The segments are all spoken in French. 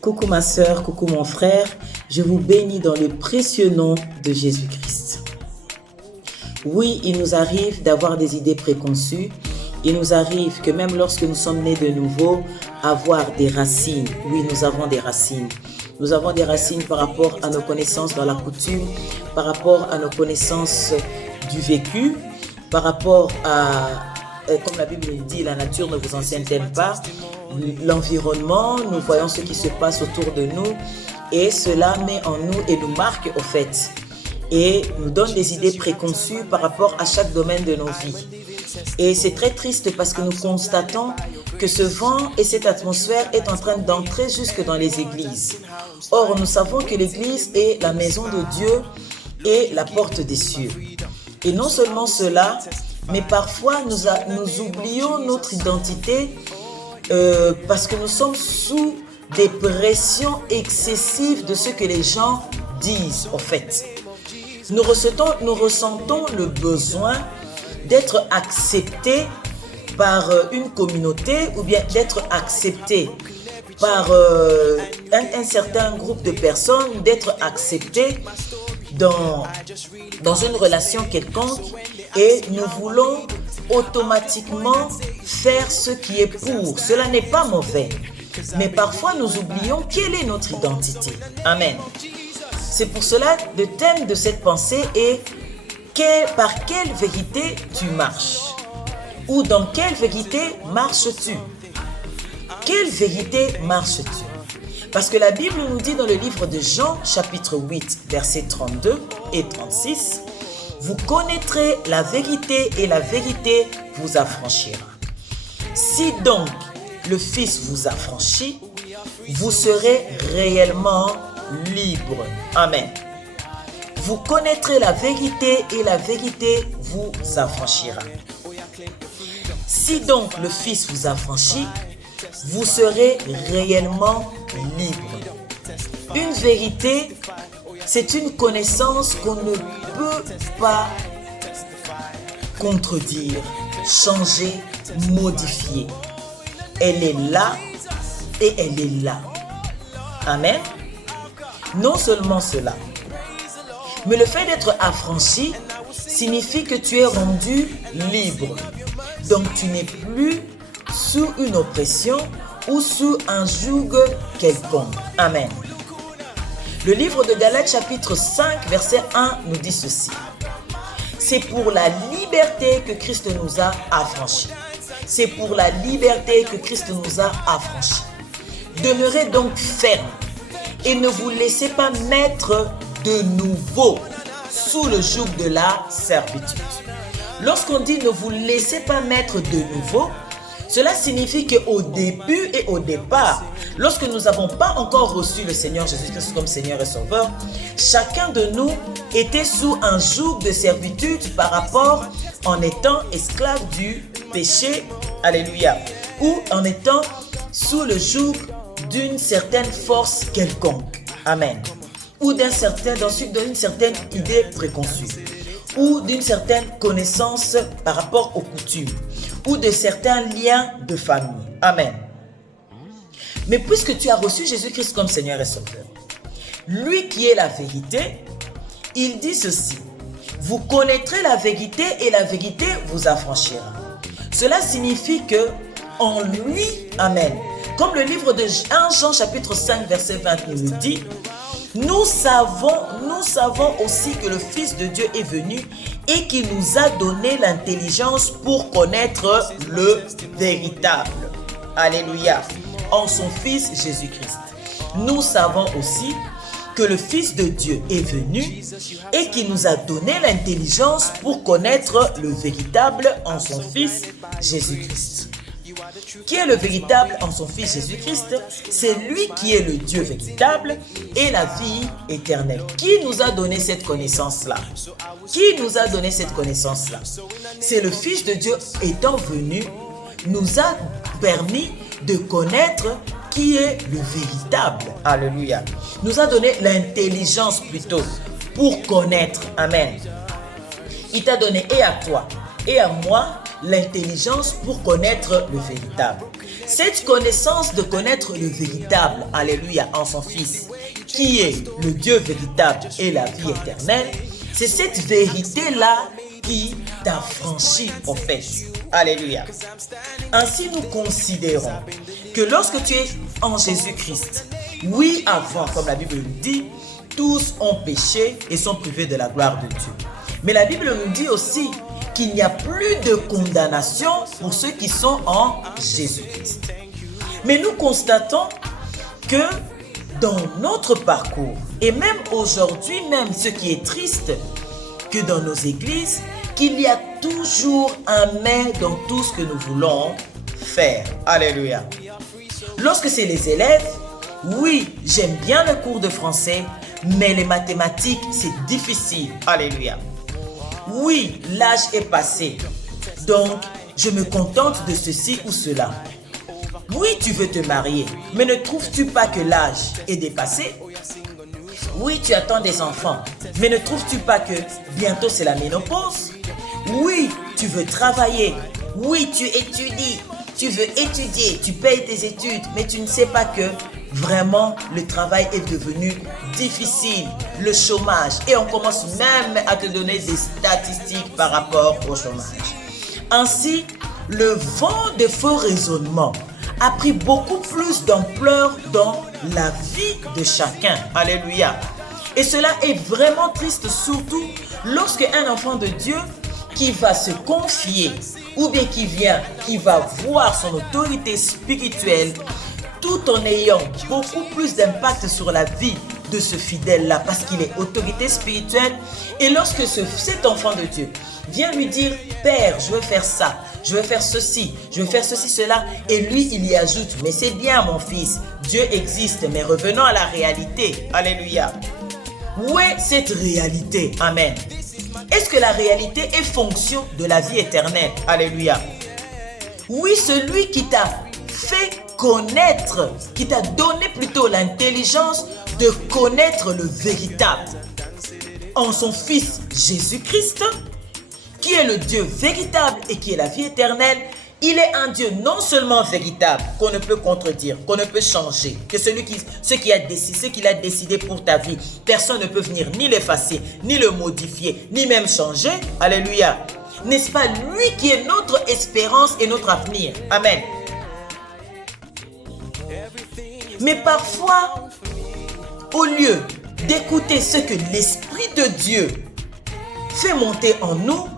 Coucou ma sœur, coucou mon frère, je vous bénis dans le précieux nom de Jésus-Christ. Oui, il nous arrive d'avoir des idées préconçues. Il nous arrive que même lorsque nous sommes nés de nouveau, avoir des racines. Oui, nous avons des racines. Nous avons des racines par rapport à nos connaissances dans la coutume, par rapport à nos connaissances du vécu, par rapport à, comme la Bible dit, la nature ne vous enseigne-t-elle pas, l'environnement, nous voyons ce qui se passe autour de nous et cela met en nous et nous marque au fait et nous donne des idées préconçues par rapport à chaque domaine de nos vies. Et c'est très triste parce que nous constatons que ce vent et cette atmosphère est en train d'entrer jusque dans les églises. Or, nous savons que l'église est la maison de Dieu et la porte des cieux. Et non seulement cela, mais parfois nous oublions notre identité parce que nous sommes sous des pressions excessives de ce que les gens disent au fait. Nous ressentons le besoin d'être acceptés par une communauté ou bien d'être acceptés par un certain groupe de personnes, d'être acceptés dans une relation quelconque et nous voulons automatiquement faire ce qui est pour. Cela n'est pas mauvais, mais parfois nous oublions quelle est notre identité. Amen. C'est pour cela le thème de cette pensée est par quelle vérité tu marches ou dans quelle vérité marches-tu? Quelle vérité marches-tu? Parce que la Bible nous dit dans le livre de Jean, chapitre 8, versets 32 et 36, « Vous connaîtrez la vérité et la vérité vous affranchira. Si donc le Fils vous affranchit, vous serez réellement libre. » Amen. Vous connaîtrez la vérité et la vérité vous affranchira. Si donc le Fils vous affranchit, vous serez réellement libre. Une vérité, c'est une connaissance qu'on ne peut pas contredire, changer, modifier. Elle est là et elle est là. Amen. Non seulement cela, mais le fait d'être affranchi signifie que tu es rendu libre. Donc tu n'es plus sous une oppression ou sous un joug quelconque. Amen. Le livre de Galates chapitre 5 verset 1 nous dit ceci. C'est pour la liberté que Christ nous a affranchis. C'est pour la liberté que Christ nous a affranchis. Demeurez donc fermes et ne vous laissez pas mettre de nouveau sous le joug de la servitude. Lorsqu'on dit ne vous laissez pas mettre de nouveau, cela signifie qu'au début et au départ, lorsque nous n'avons pas encore reçu le Seigneur Jésus-Christ comme Seigneur et Sauveur, chacun de nous était sous un joug de servitude par rapport en étant esclave du péché, alléluia, ou en étant sous le joug d'une certaine force quelconque, amen, ou d'une certaine idée préconçue, ou d'une certaine connaissance par rapport aux coutumes, ou de certains liens de famille, amen. Mais puisque tu as reçu Jésus-Christ comme Seigneur et Sauveur, lui qui est la vérité, il dit ceci, vous connaîtrez la vérité et la vérité vous affranchira. Cela signifie que en lui, amen, comme le livre de 1 Jean chapitre 5 verset 20 nous dit, nous savons aussi que le Fils de Dieu est venu et qu'il nous a donné l'intelligence pour connaître le véritable. Alléluia. En son Fils Jésus-Christ. Nous savons aussi que le Fils de Dieu est venu et qu'il nous a donné l'intelligence pour connaître le véritable en son Fils Jésus-Christ. Qui est le véritable en son Fils Jésus-Christ? C'est lui qui est le Dieu véritable et la vie éternelle. Qui nous a donné cette connaissance-là? Qui nous a donné cette connaissance-là? C'est le Fils de Dieu étant venu, nous a permis de connaître qui est le véritable. Alléluia. Nous a donné l'intelligence plutôt pour connaître. Amen. Il t'a donné et à toi et à moi l'intelligence pour connaître le véritable. Cette connaissance de connaître le véritable, alléluia, en son Fils, qui est le Dieu véritable et la vie éternelle, c'est cette vérité-là qui t'a franchi au fait. Alléluia. Ainsi, nous considérons que lorsque tu es en Jésus-Christ, oui, avant, comme la Bible nous dit, tous ont péché et sont privés de la gloire de Dieu. Mais la Bible nous dit aussi qu'il n'y a plus de condamnation pour ceux qui sont en Jésus-Christ. Mais nous constatons que dans notre parcours, et même aujourd'hui, même ce qui est triste, que dans nos églises, qu'il y a toujours un mais dans tout ce que nous voulons faire. Alléluia. Lorsque c'est les élèves, oui, j'aime bien le cours de français, mais les mathématiques, c'est difficile. Alléluia. Oui, l'âge est passé, donc je me contente de ceci ou cela. Oui, tu veux te marier, mais ne trouves-tu pas que l'âge est dépassé? Oui, tu attends des enfants, mais ne trouves-tu pas que bientôt c'est la ménopause? Oui, tu veux travailler. Oui, tu étudies. Tu veux étudier, tu payes tes études, mais tu ne sais pas que vraiment le travail est devenu difficile, le chômage. Et on commence même à te donner des statistiques par rapport au chômage. Ainsi, le vent de faux raisonnements a pris beaucoup plus d'ampleur dans la vie de chacun. Alléluia. Et cela est vraiment triste, surtout lorsque un enfant de Dieu qui va se confier ou bien qui va voir son autorité spirituelle tout en ayant beaucoup plus d'impact sur la vie de ce fidèle-là parce qu'il est autorité spirituelle. Et lorsque cet enfant de Dieu vient lui dire « Père, je veux faire ça, je veux faire ceci, je veux faire ceci, cela » et lui, il y ajoute « Mais c'est bien mon fils, Dieu existe, mais revenons à la réalité. » Alléluia. Où est cette réalité? Amen. Est-ce que la réalité est fonction de la vie éternelle? Alléluia. Oui, celui qui t'a fait connaître, qui t'a donné plutôt l'intelligence de connaître le véritable en son Fils Jésus-Christ, qui est le Dieu véritable et qui est la vie éternelle. Il est un Dieu non seulement véritable, qu'on ne peut contredire, qu'on ne peut changer, que ce qu'il a décidé pour ta vie, personne ne peut venir ni l'effacer, ni le modifier, ni même changer. Alléluia. N'est-ce pas lui qui est notre espérance et notre avenir? Amen. Mais parfois, au lieu d'écouter ce que l'Esprit de Dieu fait monter en nous,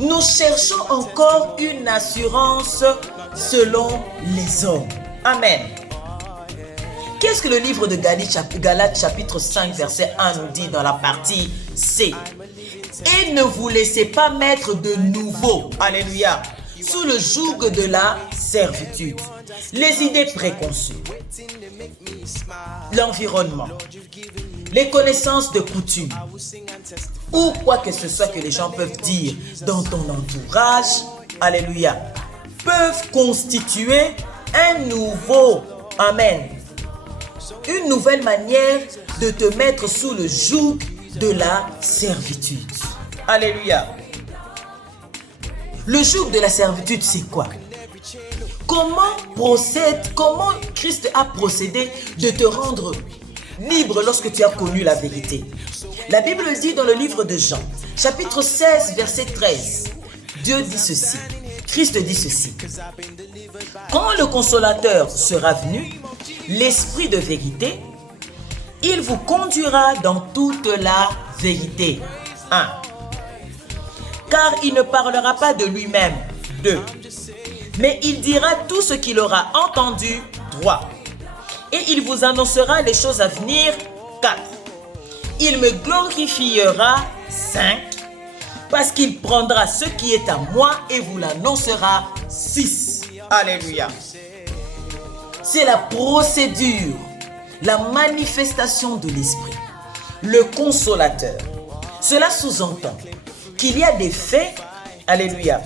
nous cherchons encore une assurance selon les hommes. Amen. Qu'est-ce que le livre de Galates chapitre 5 verset 1 nous dit dans la partie C? Et ne vous laissez pas mettre de nouveau, alléluia, sous le joug de la servitude. Les idées préconçues, l'environnement, les connaissances de coutume, ou quoi que ce soit que les gens peuvent dire dans ton entourage, alléluia, peuvent constituer un nouveau, amen, une nouvelle manière de te mettre sous le joug de la servitude. Alléluia. Le joug de la servitude, c'est quoi? Comment Christ a procédé de te rendre libre lorsque tu as connu la vérité? La Bible dit dans le livre de Jean, chapitre 16, verset 13, Dieu dit ceci, Christ dit ceci. Quand le consolateur sera venu, l'esprit de vérité, il vous conduira dans toute la vérité. 1. Car il ne parlera pas de lui-même. 2. Mais il dira tout ce qu'il aura entendu. 3. Et il vous annoncera les choses à venir. 4. Il me glorifiera. 5. Parce qu'il prendra ce qui est à moi et vous l'annoncera. 6. Alléluia. C'est la procédure, la manifestation de l'esprit, le consolateur. Cela sous-entend qu'il y a des faits, alléluia,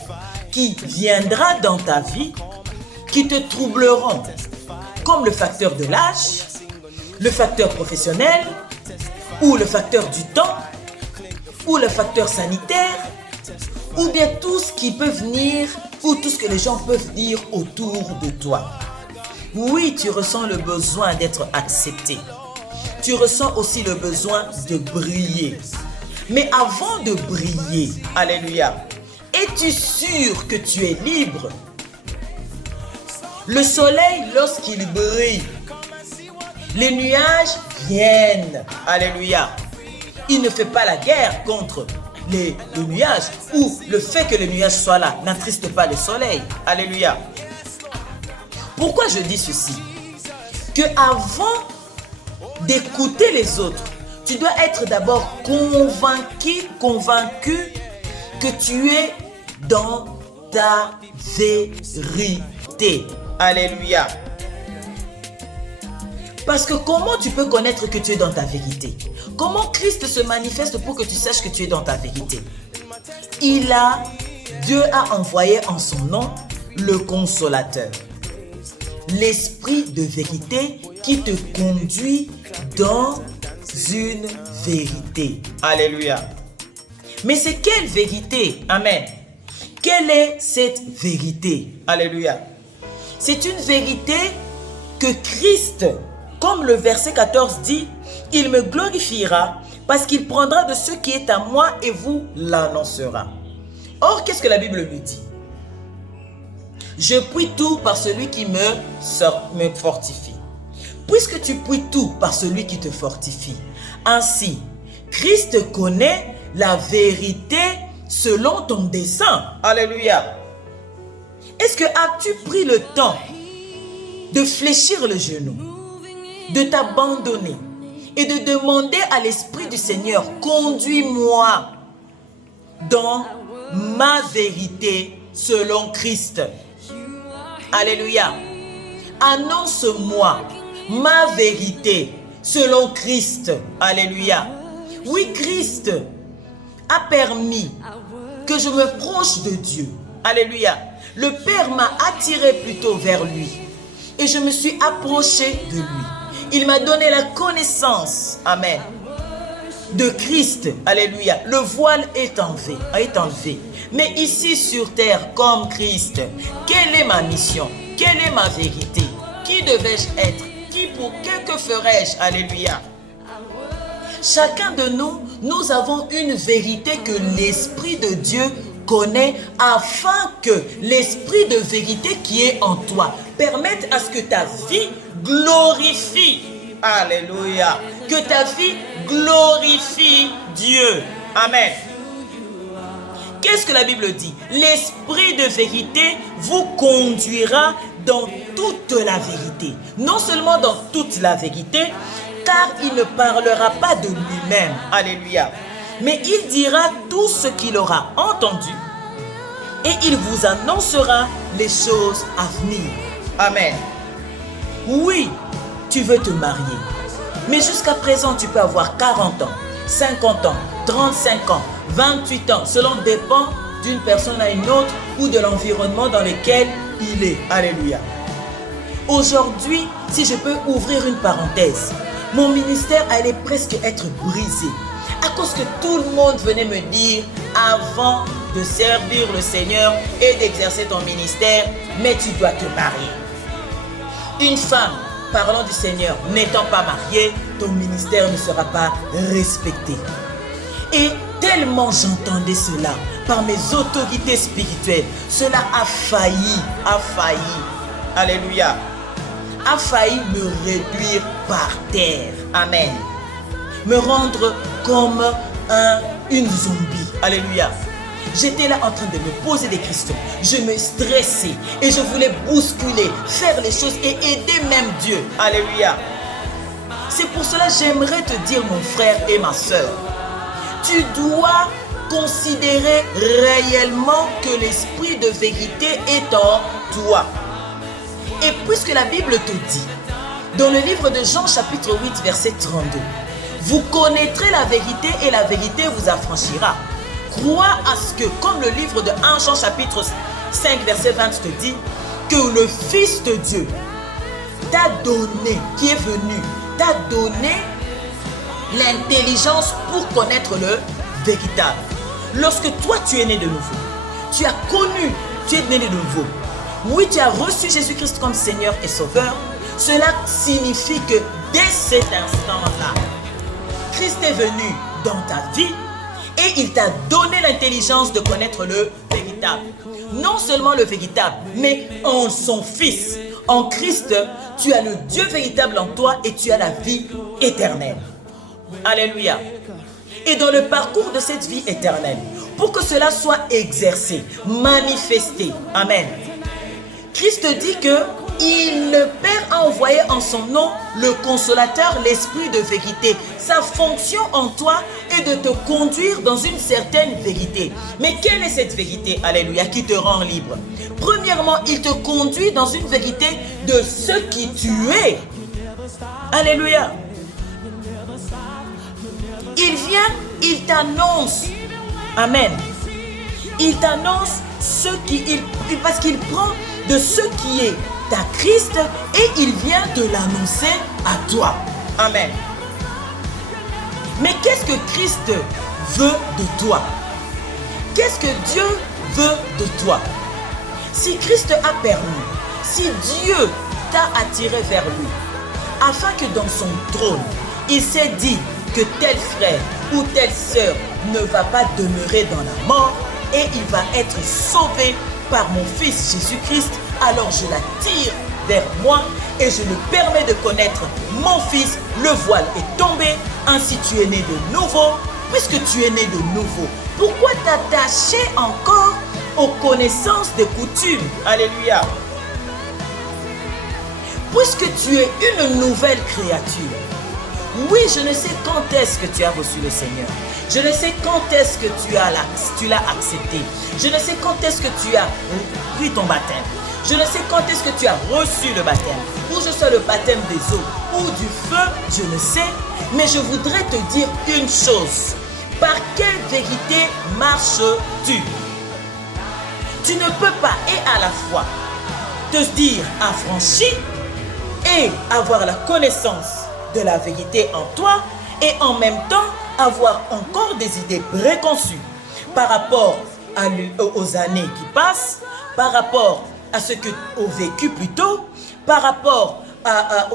qui viendra dans ta vie, qui te troubleront, comme le facteur de l'âge, le facteur professionnel, ou le facteur du temps, ou le facteur sanitaire, ou bien tout ce qui peut venir ou tout ce que les gens peuvent dire autour de toi. Oui, tu ressens le besoin d'être accepté. Tu ressens aussi le besoin de briller. Mais avant de briller, alléluia, es-tu sûr que tu es libre? Le soleil, lorsqu'il brille, les nuages viennent, alléluia. Il ne fait pas la guerre contre les nuages, ou le fait que les nuages soient là n'attriste pas le soleil, alléluia. Pourquoi je dis ceci? Que avant d'écouter les autres, tu dois être d'abord convaincu que tu es dans ta vérité. Alléluia. Parce que comment tu peux connaître que tu es dans ta vérité? Comment Christ se manifeste pour que tu saches que tu es dans ta vérité? Dieu a envoyé en son nom le consolateur, l'esprit de vérité qui te conduit dans une vérité. Alléluia. Mais c'est quelle vérité? Amen. Quelle est cette vérité? Alléluia. C'est une vérité que Christ, comme le verset 14 dit, il me glorifiera parce qu'il prendra de ce qui est à moi et vous l'annoncera. Or, qu'est-ce que la Bible nous dit? Je puis tout par celui qui me fortifie. Puisque tu puis tout par celui qui te fortifie, ainsi, Christ connaît la vérité selon ton dessein. Alléluia. Est-ce que as-tu pris le temps de fléchir le genou, de t'abandonner et de demander à l'Esprit du Seigneur, conduis-moi dans ma vérité selon Christ. Alléluia. Annonce-moi ma vérité selon Christ. Alléluia. Oui, Christ a permis que je me proche de Dieu. Alléluia. Le Père m'a attiré plutôt vers lui et je me suis approché de lui. Il m'a donné la connaissance, amen, de Christ. Alléluia. Le voile est enlevé. Mais ici sur terre, comme Christ, quelle est ma mission? Quelle est ma vérité? Qui devais-je être? Que ferais-je? Alléluia. Chacun de nous, nous avons une vérité que l'Esprit de Dieu connaît afin que l'Esprit de vérité qui est en toi permette à ce que ta vie glorifie. Alléluia. Que ta vie glorifie Dieu. Amen. Qu'est-ce que la Bible dit? L'Esprit de vérité vous conduira dans toute la vérité. Non seulement dans toute la vérité, car il ne parlera pas de lui-même. Alléluia. Mais il dira tout ce qu'il aura entendu et il vous annoncera les choses à venir. Amen. Oui, tu veux te marier. Mais jusqu'à présent, tu peux avoir 40 ans, 50 ans, 35 ans, 28 ans. Cela dépend d'une personne à une autre ou de l'environnement dans lequel il est. Alléluia. Aujourd'hui, si je peux ouvrir une parenthèse, mon ministère allait presque être brisé. À cause que tout le monde venait me dire, avant de servir le Seigneur et d'exercer ton ministère, mais tu dois te marier. Une femme, parlant du Seigneur, n'étant pas mariée, ton ministère ne sera pas respecté. Et tellement j'entendais cela par mes autorités spirituelles, cela a failli, alléluia, a failli me réduire par terre. Amen. Me rendre comme une zombie. Alléluia. J'étais là en train de me poser des questions. Je me stressais et je voulais bousculer, faire les choses et aider même Dieu. Alléluia. C'est pour cela que j'aimerais te dire, mon frère et ma soeur, tu dois considérer réellement que l'esprit de vérité est en toi. Et puisque la Bible te dit, dans le livre de Jean chapitre 8 verset 32, vous connaîtrez la vérité et la vérité vous affranchira. Crois à ce que, comme le livre de 1 Jean chapitre 5 verset 20 te dit, que le Fils de Dieu t'a donné, qui est venu, t'a donné l'intelligence pour connaître le véritable. Lorsque toi tu es né de nouveau, tu as connu tu es né de nouveau, oui, tu as reçu Jésus-Christ comme Seigneur et Sauveur, cela signifie que dès cet instant-là, Christ est venu dans ta vie et il t'a donné l'intelligence de connaître le véritable. Non seulement le véritable, mais en son Fils. En Christ, tu as le Dieu véritable en toi et tu as la vie éternelle. Alléluia. Et dans le parcours de cette vie éternelle, pour que cela soit exercé, manifesté, amen, Christ dit que le Père a envoyé en son nom le consolateur, l'esprit de vérité. Sa fonction en toi est de te conduire dans une certaine vérité. Mais quelle est cette vérité, alléluia, qui te rend libre? Premièrement, il te conduit dans une vérité de ce qui tu es. Alléluia. Il vient, il t'annonce. Amen. Il t'annonce ce qui parce qu'il prend de ce qui est à Christ et il vient te l'annoncer à toi. Amen. Mais qu'est-ce que Christ veut de toi? Qu'est-ce que Dieu veut de toi? Si Christ a permis, si Dieu t'a attiré vers lui, afin que dans son trône, il s'est dit que tel frère ou telle sœur ne va pas demeurer dans la mort et il va être sauvé par mon Fils Jésus-Christ, alors je l'attire vers moi et je le permets de connaître mon Fils. Le voile est tombé, ainsi tu es né de nouveau. Puisque tu es né de nouveau, pourquoi t'attacher encore aux connaissances des coutumes? Alléluia. Puisque tu es une nouvelle créature. Oui, je ne sais quand est-ce que tu as reçu le Seigneur. Je ne sais quand est-ce que tu l'as accepté. Je ne sais quand est-ce que tu as pris ton baptême. Je ne sais quand est-ce que tu as reçu le baptême. Ou ce soit le baptême des eaux ou du feu, je ne sais. Mais je voudrais te dire une chose. Par quelle vérité marches-tu? Tu ne peux pas et à la fois te dire affranchi et avoir la connaissance de la vérité en toi et en même temps avoir encore des idées préconçues par rapport aux années qui passent, par rapport à ce que au vécu plutôt, par rapport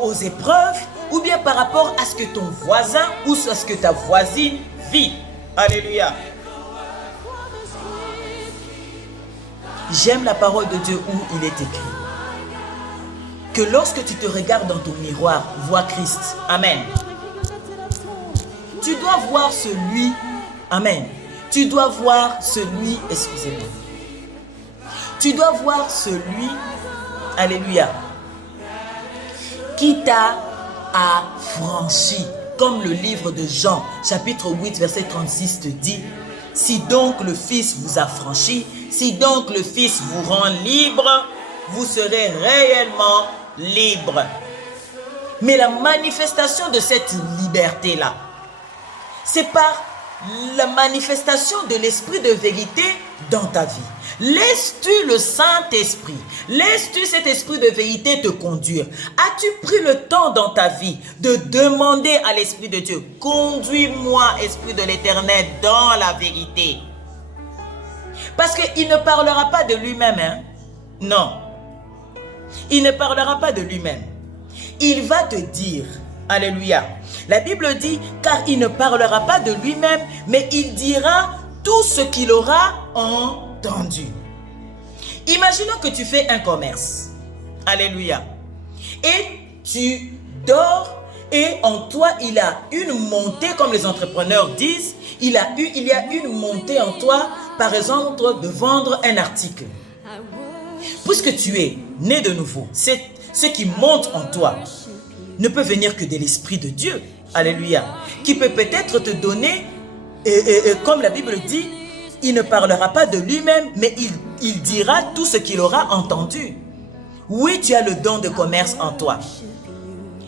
aux épreuves ou bien par rapport à ce que ton voisin ou à ce que ta voisine vit. Alléluia. J'aime la parole de Dieu où il est écrit que lorsque tu te regardes dans ton miroir, vois Christ. Amen. Tu dois voir celui, amen. Tu dois voir celui, excusez-moi. Tu dois voir celui, alléluia, qui t'a affranchi. Comme le livre de Jean, chapitre 8, verset 36 te dit, si donc le Fils vous affranchit, si donc le Fils vous rend libre, vous serez réellement libre. Mais la manifestation de cette liberté-là, c'est par la manifestation de l'esprit de vérité dans ta vie. Laisses-tu le Saint-Esprit, laisses-tu cet esprit de vérité te conduire? As-tu pris le temps dans ta vie de demander à l'Esprit de Dieu, conduis-moi, Esprit de l'Éternel, dans la vérité? Parce qu'il ne parlera pas de lui-même, hein? Non. Il ne parlera pas de lui-même. Il va te dire, alléluia. La Bible dit, car il ne parlera pas de lui-même, mais il dira tout ce qu'il aura entendu. Imaginons que tu fais un commerce. Alléluia. Et tu dors et en toi, il y a une montée, comme les entrepreneurs disent, il y a une montée en toi, par exemple, de vendre un article. Puisque tu es né de nouveau, ce qui monte en toi ne peut venir que de l'Esprit de Dieu. Alléluia. Qui peut peut-être te donner, comme la Bible dit, il ne parlera pas de lui-même, mais il dira tout ce qu'il aura entendu. Oui, tu as le don de commerce en toi.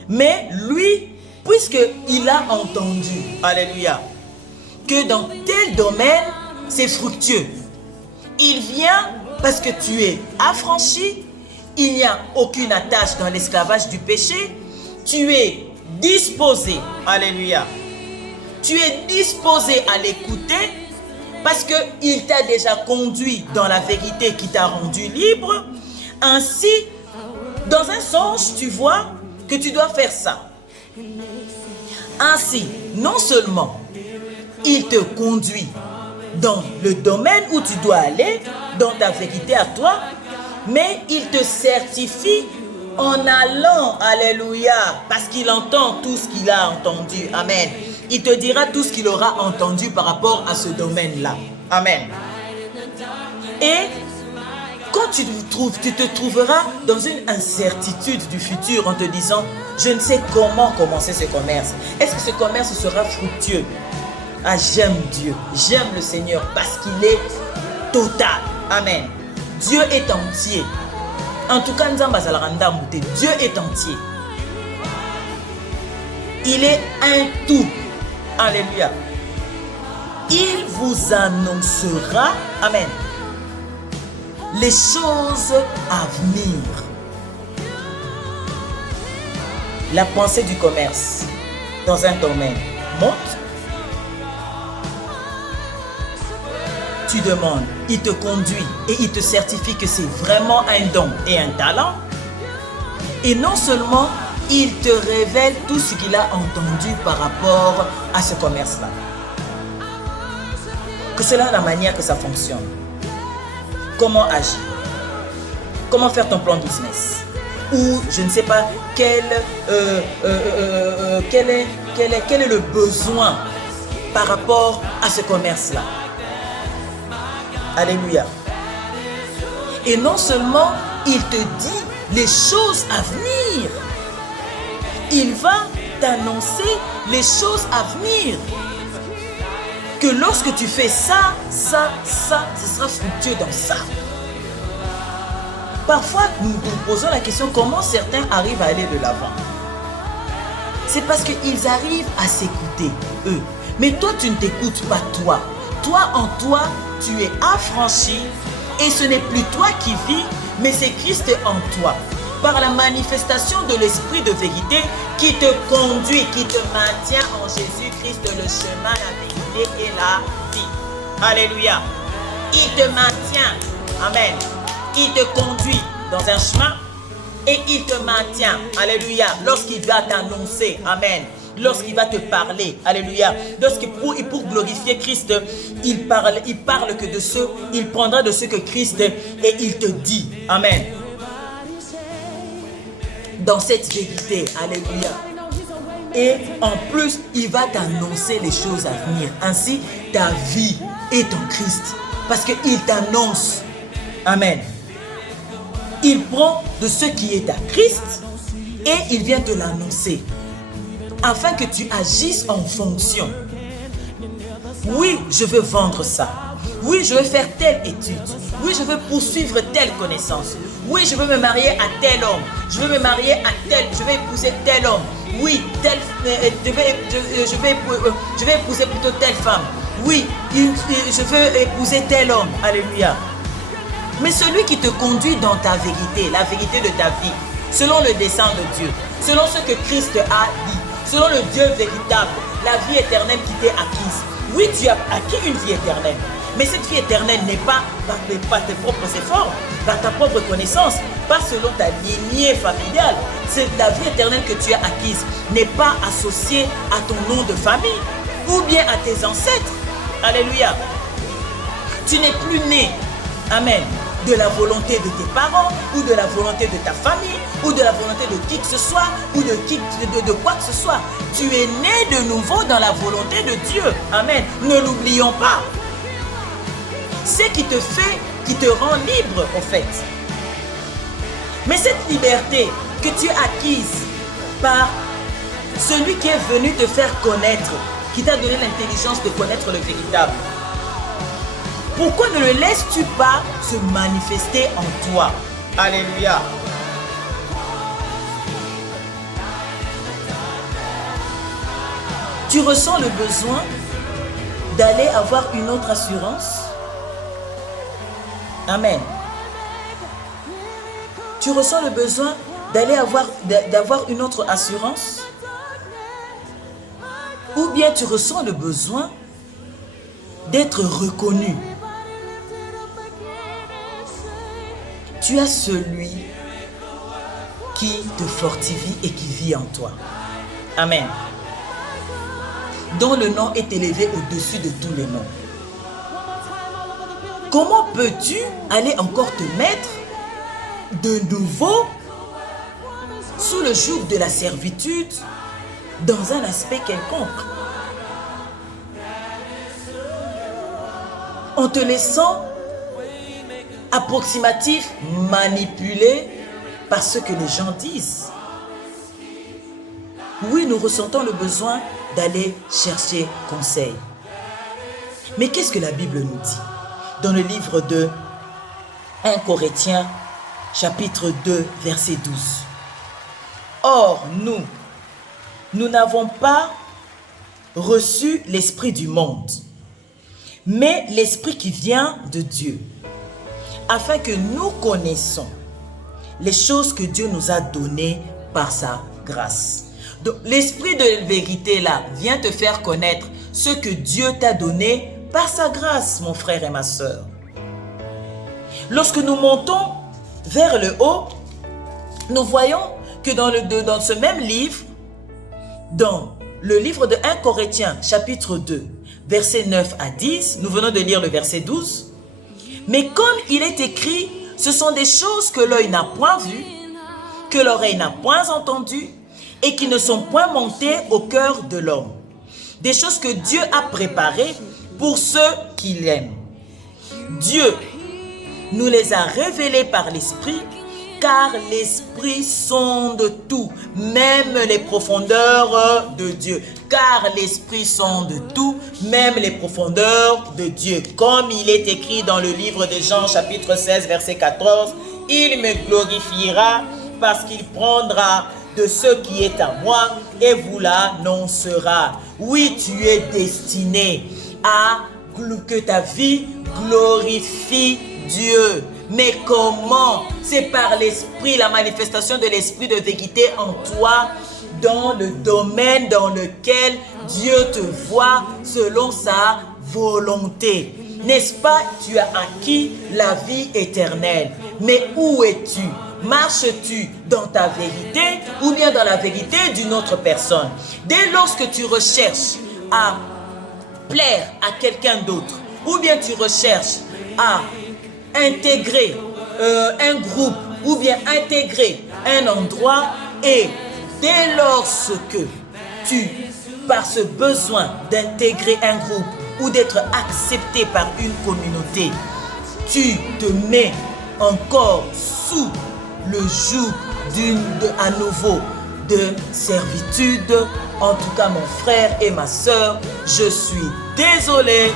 Mais lui, puisqu'il a entendu, alléluia, que dans tel domaine, c'est fructueux. Il vient parce que tu es affranchi, il n'y a aucune attache dans l'esclavage du péché, tu es disposé, alléluia, tu es disposé à l'écouter Parce qu'il t'a déjà conduit dans la vérité qui t'a rendu libre. Ainsi, dans un sens, tu vois que tu dois faire ça. Ainsi, non seulement il te conduit dans le domaine où tu dois aller, dans ta vérité à toi, mais il te certifie en allant, alléluia, parce qu'il entend tout ce qu'il a entendu, amen. Il te dira tout ce qu'il aura entendu par rapport à ce domaine-là, amen. Et quand tu te trouveras dans une incertitude du futur en te disant, je ne sais comment commencer ce commerce. Est-ce que ce commerce sera fructueux? Ah, j'aime Dieu, j'aime le Seigneur parce qu'il est total, amen. Dieu est entier. En tout cas, Dieu est entier. Il est un tout. Alléluia. Il vous annoncera, amen, les choses à venir. La pensée du commerce dans un domaine monte. Tu demandes, il te conduit et il te certifie que c'est vraiment un don et un talent. Et non seulement, il te révèle tout ce qu'il a entendu par rapport à ce commerce-là. Que c'est là la manière que ça fonctionne. Comment agir? Comment faire ton plan business? Ou je ne sais pas quel est le besoin par rapport à ce commerce-là. Alléluia. Et non seulement il te dit les choses à venir, il va t'annoncer les choses à venir. Que lorsque tu fais ça, ce sera fructueux dans ça. Parfois, nous nous posons la question comment certains arrivent à aller de l'avant. C'est parce qu'ils arrivent à s'écouter, eux. Mais toi, tu ne t'écoutes pas toi. Toi, en toi, tu es affranchi et ce n'est plus toi qui vis, mais c'est Christ en toi. Par la manifestation de l'esprit de vérité qui te conduit, qui te maintient en Jésus-Christ le chemin, la vérité et la vie. Alléluia. Il te maintient. Amen. Il te conduit dans un chemin et il te maintient. Alléluia. Lorsqu'il va t'annoncer. Amen. Lorsqu'il va te parler, alléluia, pour glorifier Christ, il parle que de ce, il prendra de ce que Christ est et il te dit, amen. Dans cette vérité, alléluia. Et en plus, il va t'annoncer les choses à venir. Ainsi, ta vie est en Christ. Parce qu'il t'annonce, amen. Il prend de ce qui est à Christ et il vient te l'annoncer. Afin que tu agisses en fonction. Oui, je veux vendre ça. Oui, je veux faire telle étude. Oui, je veux poursuivre telle connaissance. Oui, je veux me marier à tel homme. Je veux me marier à tel, je vais épouser tel homme. Oui, je vais épouser plutôt telle femme. Oui, je veux épouser tel homme. Alléluia. Mais celui qui te conduit dans ta vérité, la vérité de ta vie, selon le dessein de Dieu, selon ce que Christ a dit, selon le Dieu véritable, la vie éternelle qui t'est acquise. Oui, tu as acquis une vie éternelle. Mais cette vie éternelle n'est pas par tes propres efforts, par ta propre connaissance, pas selon ta lignée familiale. C'est la vie éternelle que tu as acquise n'est pas associée à ton nom de famille ou bien à tes ancêtres. Alléluia. Tu n'es plus né, amen, de la volonté de tes parents ou de la volonté de ta famille ou de la volonté de qui que ce soit ou de quoi que ce soit. Tu es né de nouveau dans la volonté de Dieu. Amen. Ne l'oublions pas. C'est qui te fait, qui te rend libre en fait. Mais cette liberté que tu as acquise par celui qui est venu te faire connaître, qui t'a donné l'intelligence de connaître le véritable, pourquoi ne le laisses-tu pas se manifester en toi? Alléluia. Tu ressens le besoin d'aller avoir une autre assurance? Amen. Tu ressens le besoin d'avoir une autre assurance? Ou bien tu ressens le besoin d'être reconnu. Tu as celui qui te fortifie et qui vit en toi. Amen. Dont le nom est élevé au-dessus de tous les noms. Comment peux-tu aller encore te mettre de nouveau sous le joug de la servitude dans un aspect quelconque? En te laissant approximatif, manipulé par ce que les gens disent. Oui, nous ressentons le besoin d'aller chercher conseil. Mais qu'est-ce que la Bible nous dit? Dans le livre de 1 Corinthiens, chapitre 2, verset 12. Or, nous n'avons pas reçu l'esprit du monde, mais l'esprit qui vient de Dieu, afin que nous connaissions les choses que Dieu nous a données par sa grâce. Donc, l'esprit de vérité là vient te faire connaître ce que Dieu t'a donné par sa grâce, mon frère et ma sœur. Lorsque nous montons vers le haut, nous voyons que dans ce même livre, dans le livre de 1 Corinthiens, chapitre 2, versets 9 à 10, nous venons de lire le verset 12. Mais comme il est écrit, ce sont des choses que l'œil n'a point vues, que l'oreille n'a point entendues, et qui ne sont point montées au cœur de l'homme. Des choses que Dieu a préparées pour ceux qui l'aiment. Dieu nous les a révélées par l'Esprit, car l'Esprit sonde tout, même les profondeurs de Dieu. Car l'Esprit sonde tout, même les profondeurs de Dieu. Comme il est écrit dans le livre de Jean, chapitre 16, verset 14, « Il me glorifiera parce qu'il prendra de ce qui est à moi et vous l'annoncera. » Oui, tu es destiné à que ta vie glorifie Dieu. Mais comment? C'est par l'Esprit, la manifestation de l'Esprit de vérité en toi, dans le domaine dans lequel Dieu te voit selon sa volonté. N'est-ce pas? Tu as acquis la vie éternelle. Mais où es-tu? Marches-tu dans ta vérité ou bien dans la vérité d'une autre personne? Dès lors que tu recherches à plaire à quelqu'un d'autre, ou bien tu recherches à intégrer un groupe, ou bien intégrer un endroit, et dès lors que tu, par ce besoin d'intégrer un groupe ou d'être accepté par une communauté, tu te mets encore sous le joug à nouveau de servitude. En tout cas, mon frère et ma sœur, je suis désolé,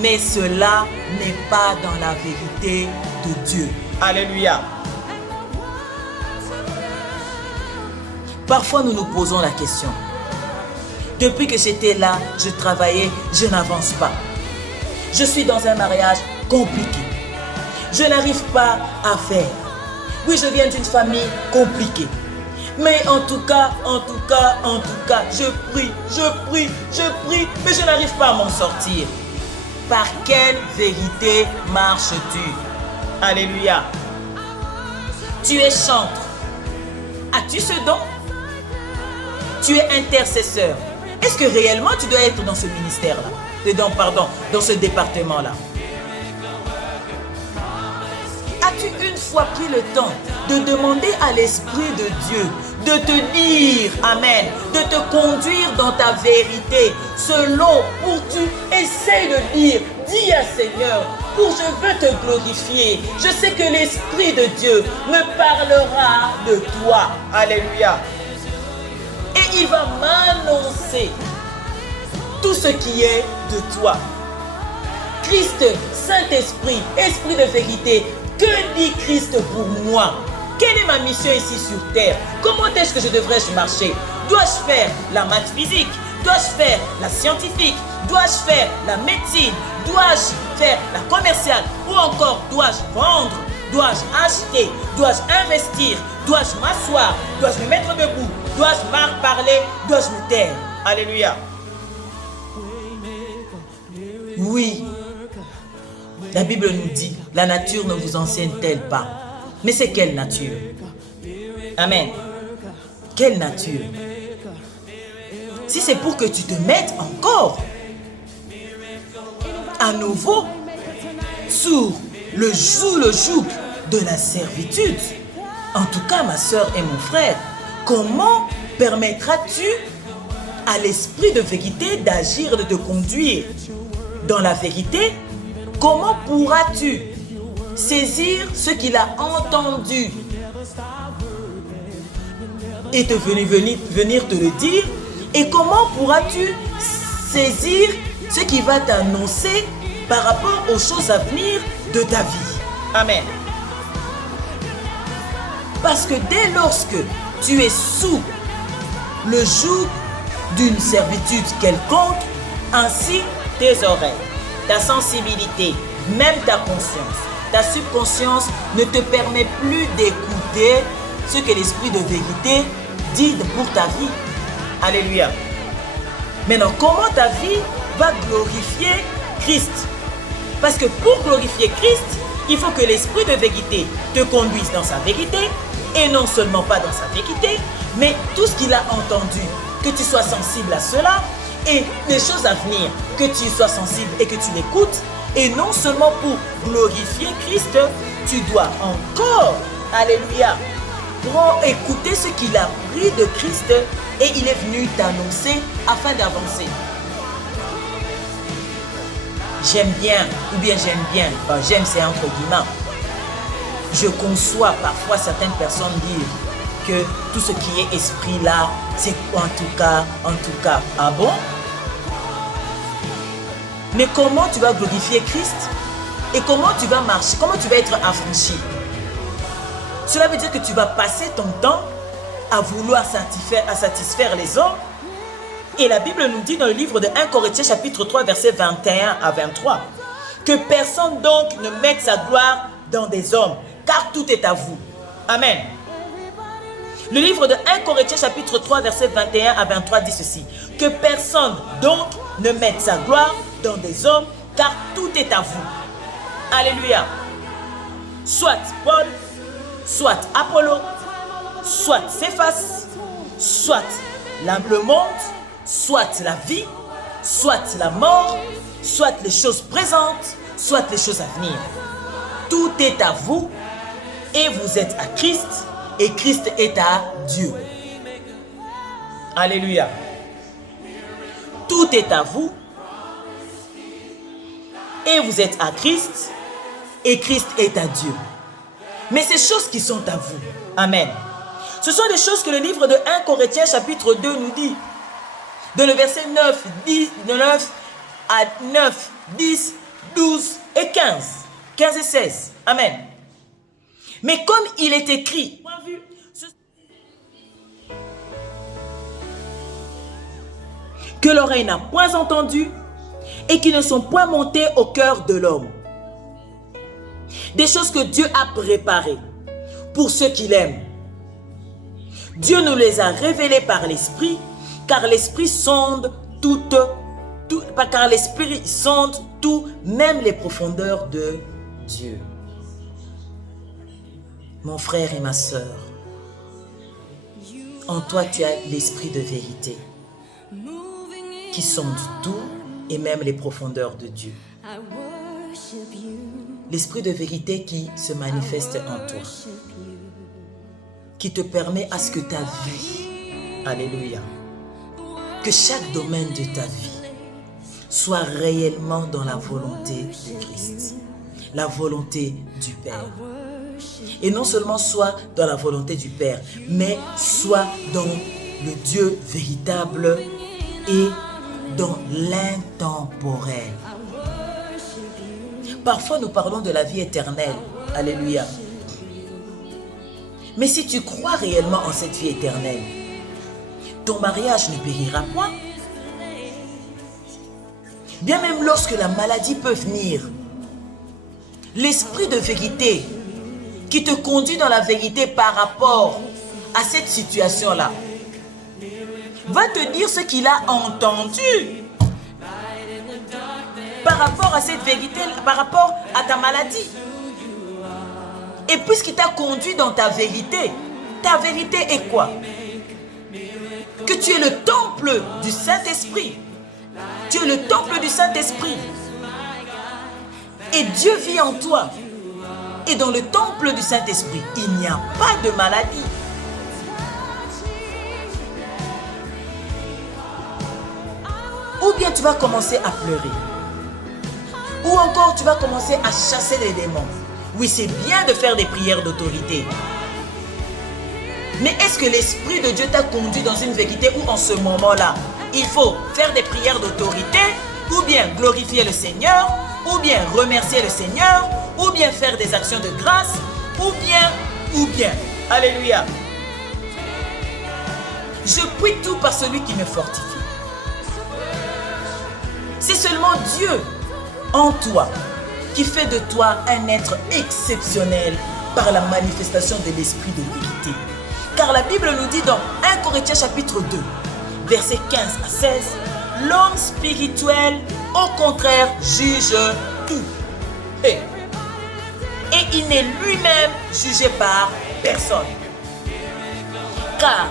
mais cela n'est pas dans la vérité de Dieu. Alléluia. Parfois, nous nous posons la question. Depuis que j'étais là, je travaillais, je n'avance pas. Je suis dans un mariage compliqué. Je n'arrive pas à faire. Oui, je viens d'une famille compliquée. Mais en tout cas, je prie, mais je n'arrive pas à m'en sortir. Par quelle vérité marches-tu? Alléluia. Tu es chantre. As-tu ce don? Tu es intercesseur. Est-ce que réellement tu dois être dans ce ministère-là? Dans ce département-là? As-tu une fois pris le temps de demander à l'Esprit de Dieu de te dire, Amen, de te conduire dans ta vérité, selon, pour tu essaies de dire, dis à Seigneur, pour je veux te glorifier. Je sais que l'Esprit de Dieu me parlera de toi. Alléluia. Et il va m'annoncer tout ce qui est de toi. Christ, Saint-Esprit, Esprit de vérité, que dit Christ pour moi? Quelle est ma mission ici sur terre? Comment est-ce que je devrais marcher? Dois-je faire la maths physique? Dois-je faire la scientifique? Dois-je faire la médecine? Dois-je faire la commerciale? Ou encore dois-je vendre? Dois-je acheter? Dois-je investir? Dois-je m'asseoir? Dois-je me mettre debout? Dois-je parler? Dois-je me taire? Alléluia. Oui, la Bible nous dit, la nature ne vous enseigne-t-elle pas? Mais c'est quelle nature? Amen. Quelle nature? Si c'est pour que tu te mettes encore à nouveau sous le joug de la servitude, en tout cas ma soeur et mon frère, comment permettras-tu à l'esprit de vérité d'agir, de te conduire dans la vérité? Comment pourras-tu saisir ce qu'il a entendu et venir te le dire? Et comment pourras-tu saisir ce qui va t'annoncer par rapport aux choses à venir de ta vie? Amen. Parce que dès lorsque tu es sous le joug d'une servitude quelconque, ainsi tes oreilles, ta sensibilité, même ta conscience, ta subconscience ne te permet plus d'écouter ce que l'esprit de vérité dit pour ta vie. Alléluia. Maintenant, comment ta vie va glorifier Christ? Parce que pour glorifier Christ, il faut que l'esprit de vérité te conduise dans sa vérité, et non seulement pas dans sa vérité, mais tout ce qu'il a entendu, que tu sois sensible à cela, et les choses à venir, que tu sois sensible et que tu l'écoutes, et non seulement pour glorifier Christ, tu dois encore, alléluia, écouter ce qu'il a pris de Christ et il est venu t'annoncer afin d'avancer. J'aime bien, ou bien j'aime bien, j'aime c'est entre guillemets. Je conçois parfois certaines personnes dire que tout ce qui est esprit là, c'est en tout cas, ah bon? Mais comment tu vas glorifier Christ? Et comment tu vas marcher? Comment tu vas être affranchi? Cela veut dire que tu vas passer ton temps à vouloir satisfaire les hommes. Et la Bible nous dit dans le livre de 1 Corinthiens chapitre 3 versets 21 à 23 que personne donc ne mette sa gloire dans des hommes, car tout est à vous. Amen. Le livre de 1 Corinthiens chapitre 3 versets 21 à 23 dit ceci: que personne donc ne mette sa gloire dans des hommes, car tout est à vous. Alléluia. Soit Paul, soit Apollo, soit Céphas, soit le monde, soit la vie, soit la mort, soit les choses présentes, soit les choses à venir. Tout est à vous et vous êtes à Christ et Christ est à Dieu. Alléluia. Tout est à vous et vous êtes à Christ et Christ est à Dieu. Mais ces choses qui sont à vous, amen, ce sont des choses que le livre de 1 Corinthiens chapitre 2 nous dit. Dans le verset 9, 10, de 9 à 9, 10, 12 et 15. 15 et 16. Amen. Mais comme il est écrit, que l'oreille n'a point entendu et qui ne sont point montées au cœur de l'homme. Des choses que Dieu a préparées pour ceux qui l'aiment. Dieu nous les a révélées par l'Esprit, car l'Esprit sonde tout, même les profondeurs de Dieu. Mon frère et ma sœur, en toi tu as l'Esprit de vérité qui sonde tout et même les profondeurs de Dieu. L'Esprit de vérité qui se manifeste en toi, qui te permet à ce que ta vie, alléluia, que chaque domaine de ta vie soit réellement dans la volonté de Christ, la volonté du Père. Et non seulement soit dans la volonté du Père, mais soit dans le Dieu véritable et dans l'intemporel. Parfois nous parlons de la vie éternelle, alléluia. Mais si tu crois réellement en cette vie éternelle, ton mariage ne périra point. Bien même lorsque la maladie peut venir, l'esprit de vérité qui te conduit dans la vérité par rapport à cette situation-là va te dire ce qu'il a entendu. par rapport à cette vérité, par rapport à ta maladie. Et puisqu'il t'a conduit dans ta vérité est quoi? Que tu es le temple du Saint-Esprit. Tu es le temple du Saint-Esprit. Et Dieu vit en toi. Et dans le temple du Saint-Esprit, il n'y a pas de maladie. Ou bien tu vas commencer à pleurer. Ou encore tu vas commencer à chasser les démons. Oui, c'est bien de faire des prières d'autorité. Mais est-ce que l'Esprit de Dieu t'a conduit dans une vérité où en ce moment-là, il faut faire des prières d'autorité, ou bien glorifier le Seigneur, ou bien remercier le Seigneur, ou bien faire des actions de grâce, ou bien, alléluia. Je puis tout par celui qui me fortifie. C'est seulement Dieu en toi qui fait de toi un être exceptionnel par la manifestation de l'esprit de vérité. Car la Bible nous dit dans 1 Corinthiens chapitre 2, versets 15 à 16, l'homme spirituel, au contraire, juge tout. Et il n'est lui-même jugé par personne. Car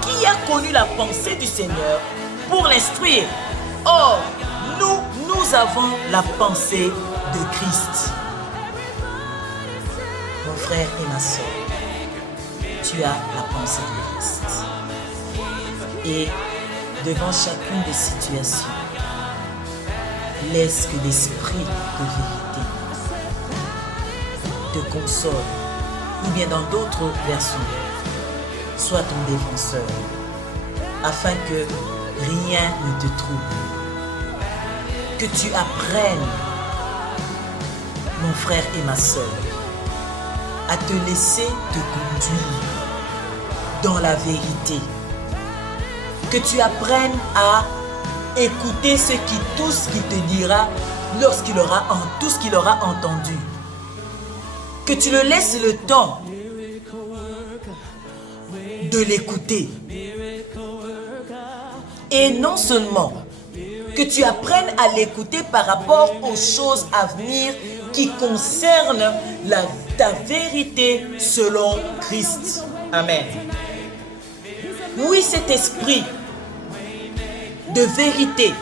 qui a connu la pensée du Seigneur pour l'instruire? Or, nous avons la pensée de Christ. Mon frère et ma soeur, tu as la pensée de Christ. Et devant chacune des situations, laisse que l'esprit de vérité te console, ou bien dans d'autres versions, soit ton défenseur, afin que rien ne te trouble. Que tu apprennes, mon frère et ma soeur, à te laisser te conduire dans la vérité. Que tu apprennes à écouter tout ce qu'il te dira tout ce qu'il aura entendu. Que tu le laisses le temps de l'écouter. Et non seulement que tu apprennes à l'écouter par rapport aux choses à venir qui concernent ta vérité selon Christ. Amen. Oui, cet esprit de vérité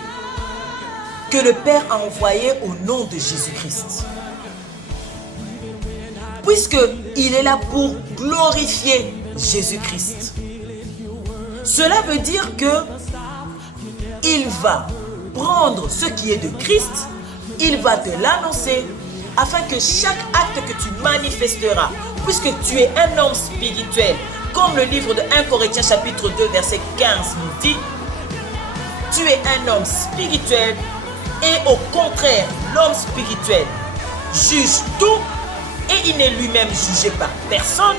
que le Père a envoyé au nom de Jésus-Christ. Puisqu'il est là pour glorifier Jésus-Christ. Cela veut dire que il va prendre ce qui est de Christ, il va te l'annoncer afin que chaque acte que tu manifesteras, puisque tu es un homme spirituel, comme le livre de 1 Corinthiens chapitre 2 verset 15 nous dit, tu es un homme spirituel et au contraire, l'homme spirituel juge tout et il n'est lui-même jugé par personne,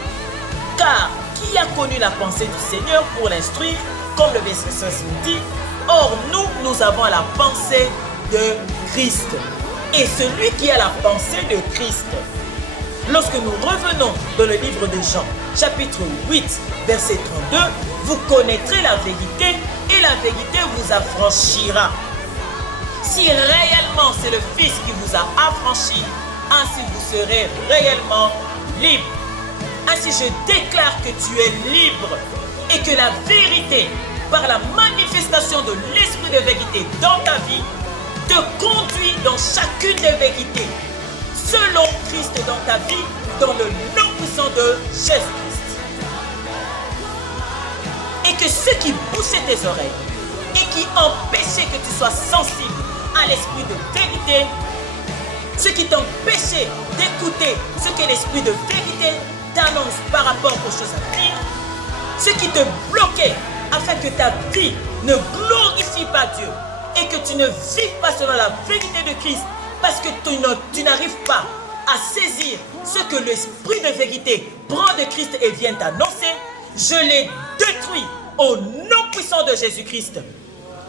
car qui a connu la pensée du Seigneur pour l'instruire, comme le verset 16 nous dit, or nous avons la pensée de Christ. Et celui qui a la pensée de Christ, lorsque nous revenons dans le livre de Jean, chapitre 8, verset 32, vous connaîtrez la vérité et la vérité vous affranchira. Si réellement c'est le Fils qui vous a affranchi, ainsi vous serez réellement libre. Ainsi je déclare que tu es libre et que la vérité, par la manifestation de l'esprit de vérité dans ta vie, te conduit dans chacune des vérités, selon Christ dans ta vie, dans le nom puissant de Jésus-Christ. Et que ce qui bouchait tes oreilles et qui empêchait que tu sois sensible à l'esprit de vérité, ce qui t'empêchait d'écouter ce que l'esprit de vérité t'annonce par rapport aux choses à venir, ce qui te bloquait afin que ta vie ne glorifie pas Dieu et que tu ne vives pas selon la vérité de Christ parce que tu n'arrives pas à saisir ce que l'esprit de vérité prend de Christ et vient t'annoncer, je l'ai détruit au nom puissant de Jésus-Christ.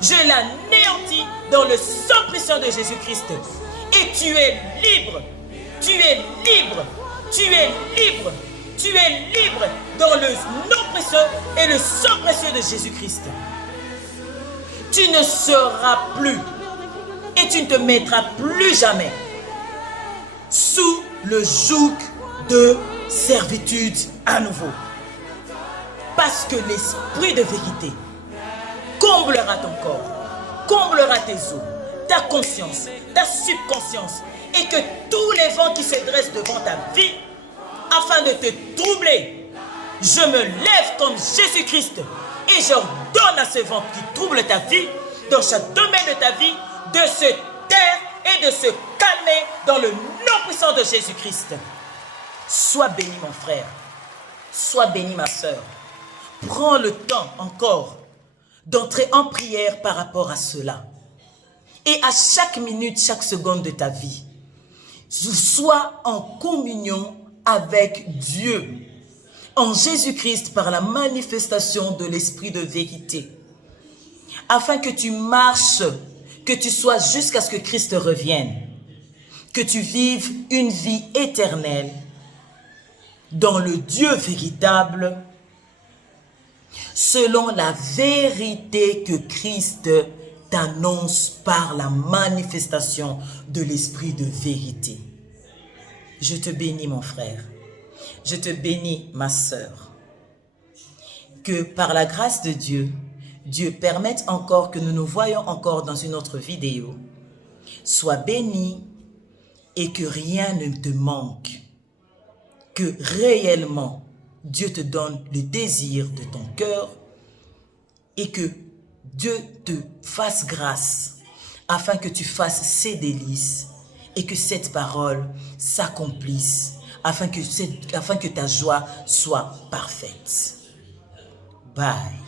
Je l'anéantis dans le sang puissant de Jésus-Christ. Et tu es libre, tu es libre, tu es libre, tu es libre dans le nom précieux et le sang précieux de Jésus-Christ. Tu ne seras plus et tu ne te mettras plus jamais sous le joug de servitude à nouveau. Parce que l'esprit de vérité comblera ton corps, comblera tes os, ta conscience, ta subconscience, et que tous les vents qui se dressent devant ta vie, afin de te troubler, je me lève comme Jésus-Christ et j'ordonne à ce vent qui trouble ta vie, dans chaque domaine de ta vie, de se taire et de se calmer dans le nom puissant de Jésus-Christ. Sois béni mon frère, sois béni ma soeur. Prends le temps encore d'entrer en prière par rapport à cela. Et à chaque minute, chaque seconde de ta vie, sois en communion avec Dieu, en Jésus-Christ par la manifestation de l'esprit de vérité, afin que tu marches, que tu sois jusqu'à ce que Christ revienne, que tu vives une vie éternelle dans le Dieu véritable, selon la vérité que Christ t'annonce par la manifestation de l'esprit de vérité. Je te bénis mon frère, je te bénis ma sœur, que par la grâce de Dieu, Dieu permette encore que nous nous voyions encore dans une autre vidéo. Sois béni et que rien ne te manque, que réellement Dieu te donne le désir de ton cœur et que Dieu te fasse grâce afin que tu fasses ses délices et que cette parole s'accomplisse afin que ta joie soit parfaite. Bye.